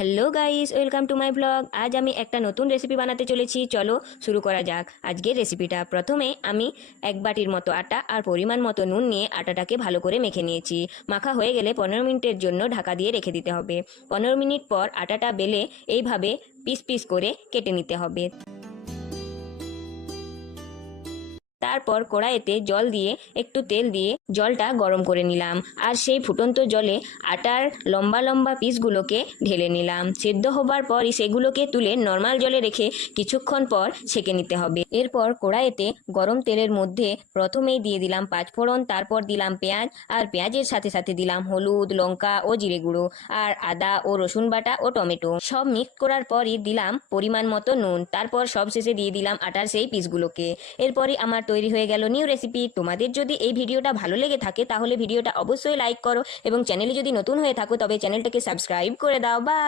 Hello guys, welcome to my blog. আজ আমি একটা নতুন রেসিপি বানাতে চলেছি। চলো শুরু করা যাক আজকের রেসিপিটা। প্রথমে আমি এক বাটির মতো আটা আর পরিমাণ মতো নুন নিয়ে আটাটাকে ভালো করে মেখে নিয়েছি। মাখা হয়ে গেলে 15 মিনিটের জন্য ঢাকা দিয়ে রেখে দিতে হবে। 15 মিনিট পর আটাটা বেলে এইভাবে পিস পিস করে কেটে নিতে হবে। তারপর কড়াইতে জল দিয়ে একটু তেল দিয়ে জলটা গরম করে নিলাম, আর সেই ফুটন্ত জলে আটার লম্বা লম্বা পিসগুলোকে ঢেলে নিলাম। সেদ্ধ হবার পরই সেগুলোকে তুলে নর্মাল জলে রেখে কিছুক্ষণ পর ছেঁকে নিতে হবে। এরপর কড়াইতে গরম তেলের মধ্যে প্রথমেই দিয়ে দিলাম পাঁচফোড়ন, তারপর দিলাম পেঁয়াজ, আর পেঁয়াজের সাথে সাথে দিলাম হলুদ, লঙ্কা ও জিরে গুঁড়ো, আর আদা ও রসুন বাটা ও টমেটো। সব মিক্স করার পরই দিলাম পরিমাণ মতো নুন। তারপর সব শেষে দিয়ে দিলাম আটার সেই পিসগুলোকে। এরপরই আমার তৈরি হয়ে গেল নিউ রেসিপি। তোমাদের যদি এই ভিডিওটা ভালো লেগে থাকে তাহলে ভিডিওটা অবশ্যই লাইক করো, এবং চ্যানেলে যদি নতুন হয়ে থাকো তবে চ্যানেলটাকে সাবস্ক্রাইব করে দাও। বাই।